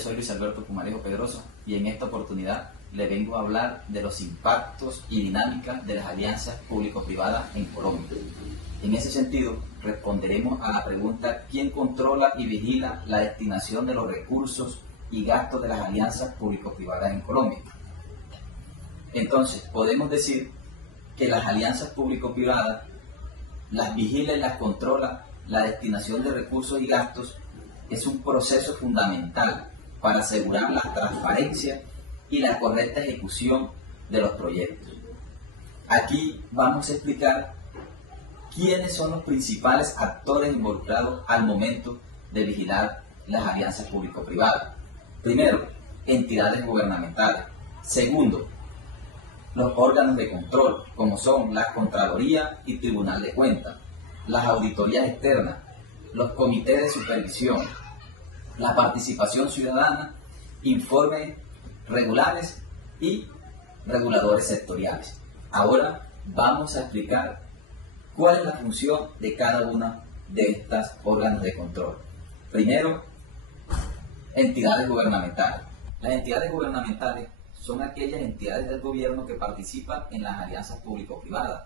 soy Luis Alberto Pumarejo Pedroso y en esta oportunidad le vengo a hablar de los impactos y dinámicas de las alianzas público-privadas en Colombia. En ese sentido, responderemos a la pregunta: ¿quién controla y vigila la destinación de los recursos y gastos de las alianzas público-privadas en Colombia? Entonces, podemos decir que las alianzas público-privadas las vigila y las controla la destinación de recursos y gastos. Es un proceso fundamental para asegurar la transparencia y la correcta ejecución de los proyectos. Aquí vamos a explicar quiénes son los principales actores involucrados al momento de vigilar las alianzas público-privadas. Primero, entidades gubernamentales. Segundo, los órganos de control, como son la Contraloría y Tribunal de Cuentas, las auditorías externas, los comités de supervisión, la participación ciudadana, informes regulares y reguladores sectoriales. Ahora vamos a explicar cuál es la función de cada una de estas órganos de control. Primero, entidades gubernamentales. Las entidades gubernamentales son aquellas entidades del gobierno que participan en las alianzas público-privadas,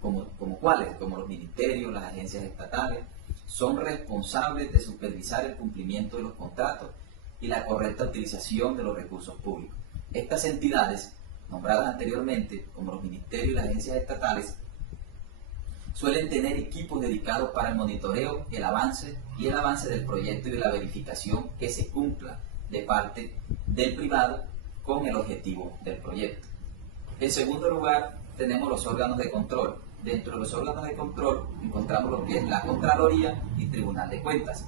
como cuáles, como los ministerios, las agencias estatales. Son responsables de supervisar el cumplimiento de los contratos y la correcta utilización de los recursos públicos. Estas entidades, nombradas anteriormente como los ministerios y las agencias estatales, suelen tener equipos dedicados para el monitoreo, el avance del proyecto y de la verificación que se cumpla de parte del privado con el objetivo del proyecto. En segundo lugar, tenemos los órganos de control. Dentro de los órganos de control encontramos lo que es la Contraloría y Tribunal de Cuentas.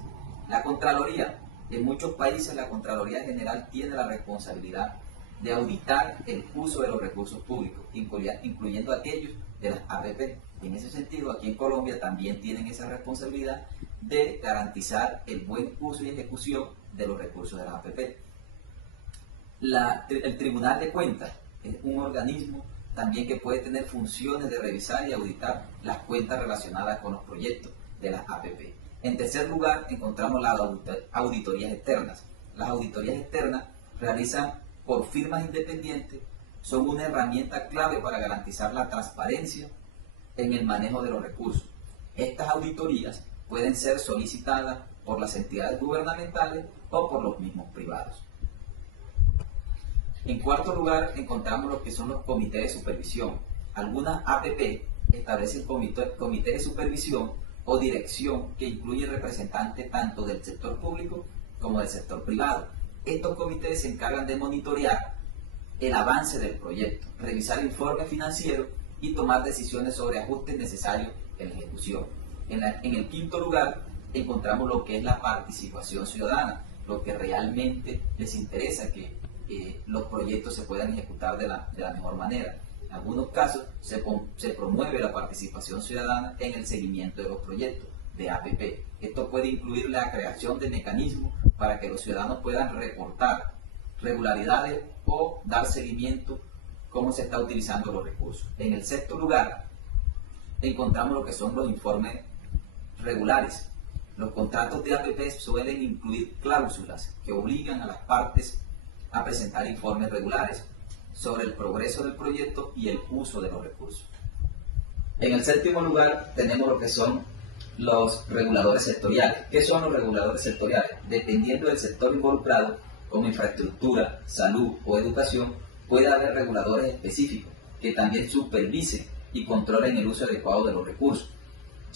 La Contraloría, en muchos países la Contraloría General tiene la responsabilidad de auditar el uso de los recursos públicos, incluyendo aquellos de las APP. En ese sentido, aquí en Colombia también tienen esa responsabilidad de garantizar el buen uso y ejecución de los recursos de las APP. El Tribunal de Cuentas es un organismo también que puede tener funciones de revisar y auditar las cuentas relacionadas con los proyectos de las APP. En tercer lugar, encontramos las auditorías externas. Las auditorías externas realizan por firmas independientes, son una herramienta clave para garantizar la transparencia en el manejo de los recursos. Estas auditorías pueden ser solicitadas por las entidades gubernamentales o por los mismos privados. En cuarto lugar, encontramos lo que son los comités de supervisión. Algunas APP establecen comité de supervisión o dirección que incluye representantes tanto del sector público como del sector privado. Estos comités se encargan de monitorear el avance del proyecto, revisar informes financieros y tomar decisiones sobre ajustes necesarios en la ejecución. En el quinto lugar, encontramos lo que es la participación ciudadana, lo que realmente les interesa que los proyectos se puedan ejecutar de la mejor manera. En algunos casos se promueve la participación ciudadana en el seguimiento de los proyectos de APP. Esto puede incluir la creación de mecanismos para que los ciudadanos puedan reportar regularidades o dar seguimiento cómo se está utilizando los recursos. En el sexto lugar, encontramos lo que son los informes regulares. Los contratos de APP suelen incluir cláusulas que obligan a las partes a presentar informes regulares sobre el progreso del proyecto y el uso de los recursos. En el séptimo lugar tenemos lo que son los reguladores sectoriales. ¿Qué son los reguladores sectoriales? Dependiendo del sector involucrado, como infraestructura, salud o educación, puede haber reguladores específicos que también supervisen y controlen el uso adecuado de los recursos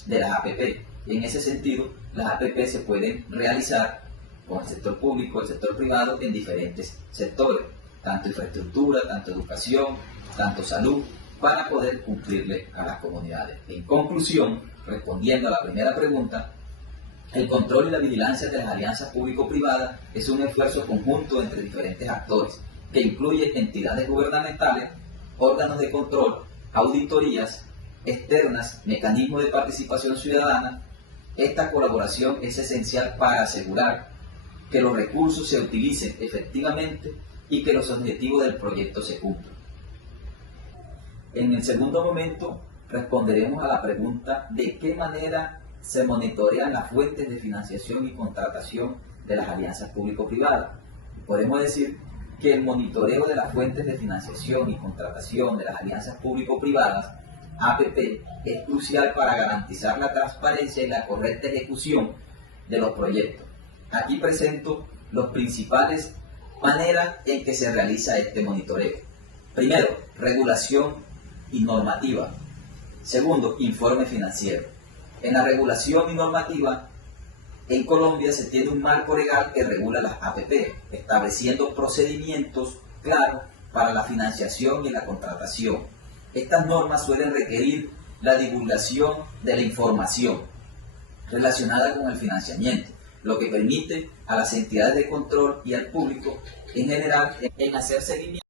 de las APP. En ese sentido, las APP se pueden realizar con el sector público, el sector privado, en diferentes sectores, tanto infraestructura, tanto educación, tanto salud, para poder cumplirle a las comunidades. En conclusión, respondiendo a la primera pregunta, el control y la vigilancia de las alianzas público-privadas es un esfuerzo conjunto entre diferentes actores, que incluye entidades gubernamentales, órganos de control, auditorías externas, mecanismos de participación ciudadana. Esta colaboración es esencial para asegurar que los recursos se utilicen efectivamente y que los objetivos del proyecto se cumplan. En el segundo momento responderemos a la pregunta de qué manera se monitorean las fuentes de financiación y contratación de las alianzas público-privadas. Podemos decir que el monitoreo de las fuentes de financiación y contratación de las alianzas público-privadas, APP, es crucial para garantizar la transparencia y la correcta ejecución de los proyectos. Aquí presento las principales maneras en que se realiza este monitoreo. Primero, regulación y normativa. Segundo, informe financiero. En la regulación y normativa, en Colombia se tiene un marco legal que regula las APP, estableciendo procedimientos claros para la financiación y la contratación. Estas normas suelen requerir la divulgación de la información relacionada con el financiamiento, lo que permite a las entidades de control y al público en general en hacer seguimiento